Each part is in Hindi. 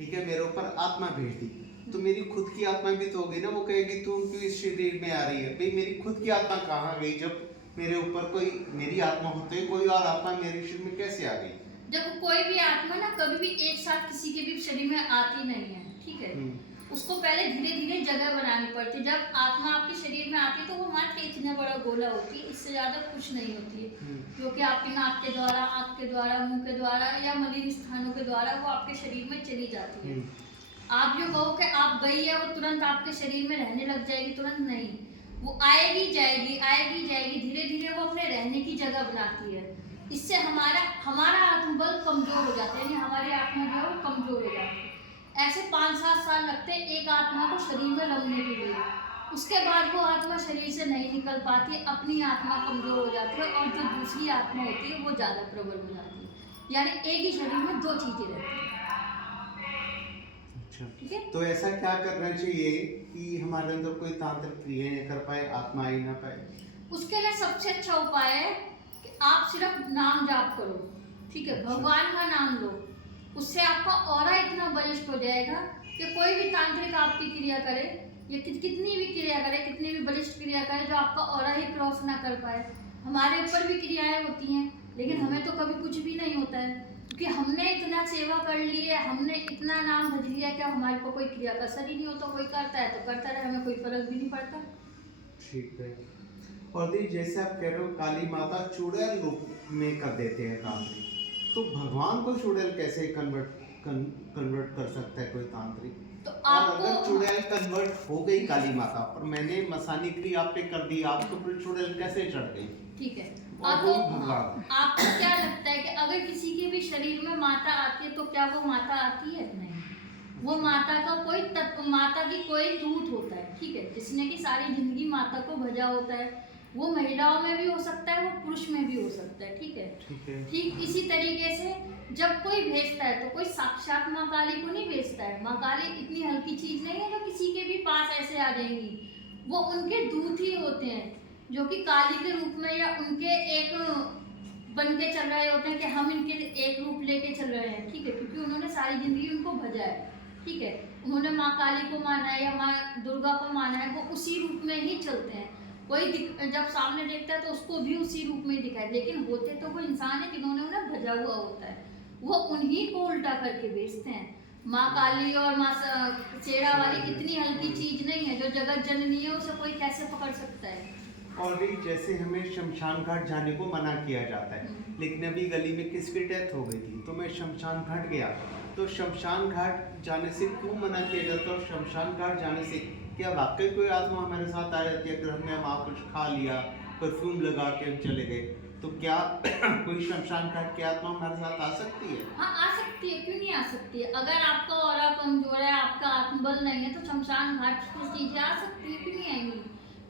ठीक है, मेरे ऊपर आत्मा भेज दी, तो मेरी खुद की आत्मा भी तो होगी ना, वो कहेगी तुम क्यों इस शरीर में आ रही है। भाई मेरी खुद की आत्मा कहाँ गई जब मेरे ऊपर कोई मेरी आत्मा होते कोई और आत्मा मेरे शरीर में कैसे आ गई। देखो कोई भी आत्मा ना कभी भी एक साथ किसी के भी शरीर में आती नहीं है, ठीक है। उसको पहले धीरे धीरे जगह बनानी पड़ती है। जब आत्मा आपके शरीर में आती है तो वो मात्र इतना बड़ा गोला होती है, इससे ज्यादा कुछ नहीं होती है, जो कि आपकी नाक के द्वारा, आंख के द्वारा, मुंह के द्वारा या मलिन स्थानों के द्वारा वो आपके शरीर में चली जाती है। आप जो कहो कि आप गई है वो तुरंत आपके शरीर में रहने लग जाएगी, तुरंत नहीं, वो आएगी जाएगी आएगी जाएगी, धीरे धीरे वो अपने रहने की जगह बनाती है। इससे हमारा हमारा आत्मबल कमजोर हो जाता है, यानी हमारी आत्मा जो है वो कमजोर हो जाती है। ऐसे 5-7 साल लगते हैं एक आत्मा को शरीर में रमने के लिए। उसके बाद वो आत्मा शरीर से नहीं निकल पाती, अपनी आत्मा कमजोर हो जाती है और जो दूसरी आत्मा होती है वो ज्यादा प्रबल हो जाती है। यानी एक ही शरीर में दो चीजें रहती है। ठीक है, तो ऐसा क्या करना चाहिए कि हमारे अंदर कोई तांत्रिक क्रिया नहीं कर पाए, आत्मा ही ना पाए। उसके लिए सबसे अच्छा उपाय है कि आप सिर्फ नाम जाप करो, ठीक है। भगवान का नाम लो, उससे आपका ऑरा इतना बलिष्ठ हो जाएगा कि कोई भी तांत्रिक आपकी क्रिया करे या कितनी भी क्रिया करे, कितनी भी बलिष्ठ क्रिया करे, जो आपका ऑरा ही क्रॉस ना कर पाए। हमारे ऊपर भी क्रियाएं होती हैं लेकिन हमें तो कभी कुछ भी नहीं होता है, क्योंकि हमने इतना सेवा कर ली है, हमने इतना नाम भज लिया कि हमारे को कोई क्रिया का असर ही नहीं होता। कोई करता है तो करता रहे, हमें कोई फर्क भी नहीं पड़ता। ठीक है, और दी जैसे आप कह रहे हो काली माता चुड़ैल रूप में कर देते हैं तांत्रिक, तो भगवान को चुड़ैल कैसे कन्वर्ट कर सकता है कोई तांत्रिक। तो और आपको अगर चुड़ैल कन्वर्ट हो गई काली माता पर, मैंने मसानी क्रिया आप पे कर दी, आपको फिर चुड़ैल कैसे चढ़ गई। ठीक है, आपको क्या लगता है कि अगर किसी के भी शरीर में माता आती है तो क्या वो माता आती है? नहीं, वो माता का कोई तत्व, माता की कोई दूत होता है, ठीक है, जिसने की सारी जिंदगी माता को भजा होता है। वो महिलाओं में भी हो सकता है, वो पुरुष में भी हो सकता है, ठीक है। ठीक इसी तरीके से जब कोई भेजता है तो कोई साक्षात माँ काली को नहीं भेजता है। माँ काली इतनी हल्की चीज नहीं है जो किसी के भी पास ऐसे आ जाएंगी। वो उनके दूत ही होते हैं जो कि काली के रूप में या उनके एक बन के चल रहे होते हैं कि हम इनके एक रूप लेके चल रहे हैं, ठीक है, क्योंकि उन्होंने सारी जिंदगी उनको भजा है, ठीक है। उन्होंने माँ काली को माना है या माँ दुर्गा को माना है, वो उसी रूप में ही चलते हैं। कोई जब सामने देखता है तो उसको भी उसी रूप में ही दिखाए, लेकिन होते तो वो इंसान है जिन्होंने उन्हें भजा हुआ होता है। वो उन्हीं को उल्टा करके बेचते हैं। माँ काली और माँ शेरा वाली इतनी हल्की चीज नहीं है, जो जगत जननी है उसे कोई कैसे पकड़ सकता है। और भी जैसे हमें शमशान घाट जाने को मना किया जाता है, लेकिन अभी गली में किसकी डेथ हो गई थी तो मैं शमशान घाट गया, तो शमशान घाट जाने से क्यों मना किया जाता है। और शमशान घाट जाने से क्या वाकई कोई आत्मा हमारे साथ आ जाती है। अगर हमने वहाँ कुछ खा लिया, परफ्यूम लगा के हम चले गए, तो क्या कोई शमशान घाट की आत्मा हमारे साथ आ सकती है। हाँ आ सकती है, क्यों नहीं आ सकती है। अगर आपका ऑरा कमजोर है, आपका आत्मबल नहीं है, तो शमशान घाट की चीजें आ सकती है, क्यों नहीं आएंगी,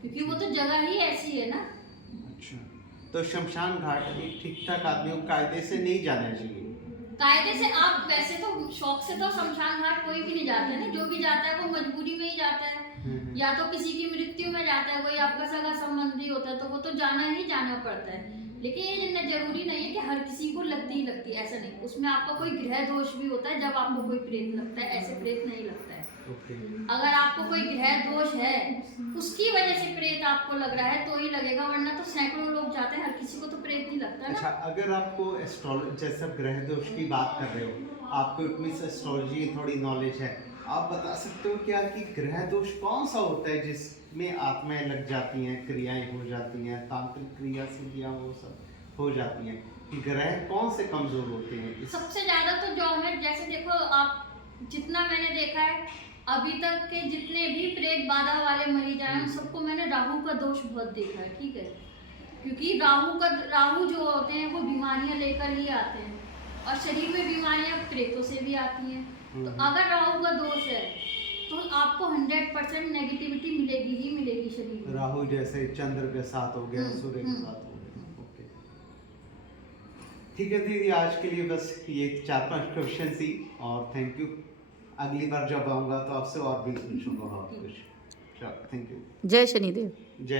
क्योंकि वो तो जगह ही ऐसी है ना। अच्छा, तो शमशान घाट ठीक ठाक आदमियों को कायदे से नहीं जाना चाहिए। कायदे से आप वैसे तो शौक से तो शमशान घाट कोई भी नहीं जाता है ना, जो भी जाता है वो मजबूरी में ही जाता है, या तो किसी की मृत्यु में जाता है, कोई आपका सगा संबंधी होता है तो वो तो जाना ही जाना पड़ता है। लेकिन ये जितना जरूरी नहीं है कि हर किसी को लगती ही लगती है, ऐसा नहीं। उसमें आपका कोई ग्रह दोष भी होता है, जब आपको कोई प्रेत लगता है, ऐसे प्रेत नहीं लगता है। अगर आपको कोई ग्रह दोष है उसकी वजह से प्रेत आपको लग रहा है तो ही लगेगा, वरना तो सैकड़ों लोग जाते हैं, हर किसी को तो प्रेत नहीं लगता ना। अच्छा, अगर आपको एस्ट्रोलॉजी जैसे ग्रह दोष की बात कर रहे हो, आपको इतनी एस्ट्रोलॉजी थोड़ी नॉलेज है, आप बता सकते हो क्या कि ग्रह दोष कौन सा होता है जिसमें आत्माएं लग जाती हैं, क्रियाएं हो जाती हैं, तांत्रिक क्रिया सिद्धियां वो सब हो जाती हैं, कि ग्रह कौन से कमजोर होते हैं। सबसे ज्यादा तो जो है, जैसे देखो आप, जितना मैंने देखा है अभी तक के जितने भी प्रेत बाधा वाले मरीज आए हैं सबको मैंने राहु का दोष बहुत देखा है, ठीक है, क्योंकि राहु जो होते हैं वो बीमारियां लेकर ही आते हैं, और शरीर में बीमारियां प्रेतों से भी आती हैं। तो अगर राहु का दोष है तो आपको 100% नेगेटिविटी मिलेगी ही मिलेगी शरीर में। राहु जैसे चंद्र के साथ हो गया, सूर्य के साथ हो गया। ओके, ठीक है दीदी, आज के लिए बस ये 4-5 क्वेश्चन थी, और थैंक यू। अगली बार जब आऊँगा तो आपसे और भी पूछूंगा और कुछ। चलो, थैंक यू। जय शनिदेव। जय।